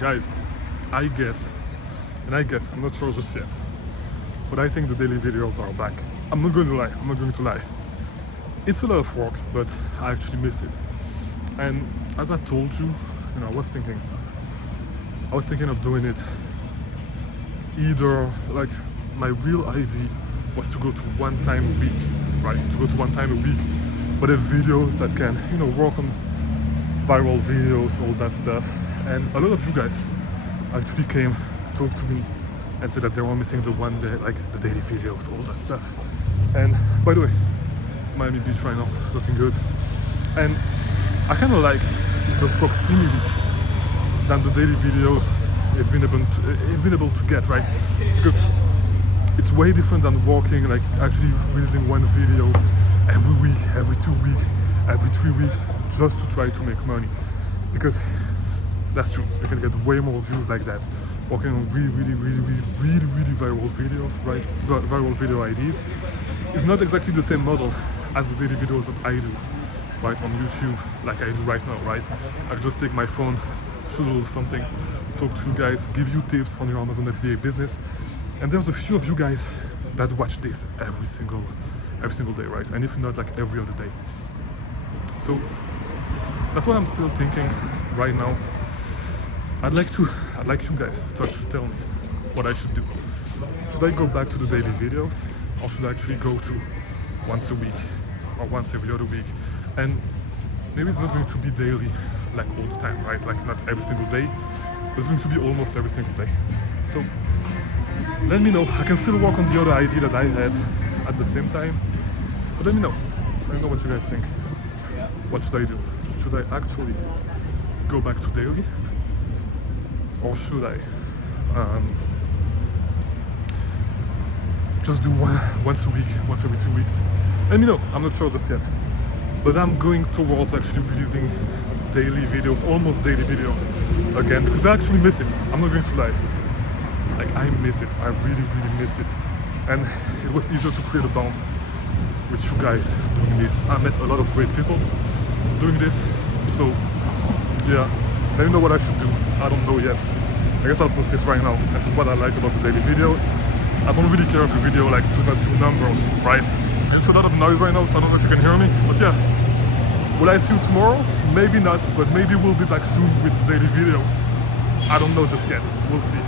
Guys, I guess, I'm not sure just yet, but I think the daily videos are back. I'm not going to lie. It's a lot of work, but I actually miss it. And as I told you, I was thinking of doing it either, like, my real idea was to go to one time a week, right? To go to one time a week, but have videos that can, work on viral videos, all that stuff. And a lot of you guys actually came, talked to me, and said that they were missing the one day, like the daily videos, all that stuff. And by the way, Miami Beach right now, looking good. And I kind of like the proximity that the daily videos have been able to get, right? Because it's way different than working, like actually releasing one video every week, every 2 weeks, every 3 weeks, just to try to make money. Because that's true, you can get way more views like that, working on really viral videos, right? Viral video ideas. It's not exactly the same model as the daily videos that I do, right, on YouTube, like I do right now, right? I just take my phone, shoot a little something, talk to you guys, give you tips on your Amazon FBA business. And there's a few of you guys that watch this every single day, right? And if not, like every other day. So that's what I'm still thinking right now. I'd like you guys to actually tell me what I should do. Should I go back to the daily videos, or should I actually go to once a week or once every other week? And maybe it's not going to be daily, like all the time, right? Like not every single day, but it's going to be almost every single day. So let me know. I can still work on the other idea that I had at the same time, but let me know what you guys think. What should I do? Should I actually go back to daily, or should I just do once a week, once every 2 weeks? Let me know. I'm not sure just yet, but I'm going towards actually releasing daily videos, almost daily videos again, because I actually miss it. I'm not going to lie. Like, I miss it. I really miss it. And it was easier to create a bond with you guys doing this. I met a lot of great people doing this. So yeah, let me know what I should do. I don't know yet. I guess I'll post this right now. This is what I like about the daily videos. I don't really care if the video like do not do numbers, right? There's a lot of noise right now, so I don't know if you can hear me. But yeah, will I see you tomorrow? Maybe not, but maybe we'll be back soon with the daily videos. I don't know just yet. We'll see.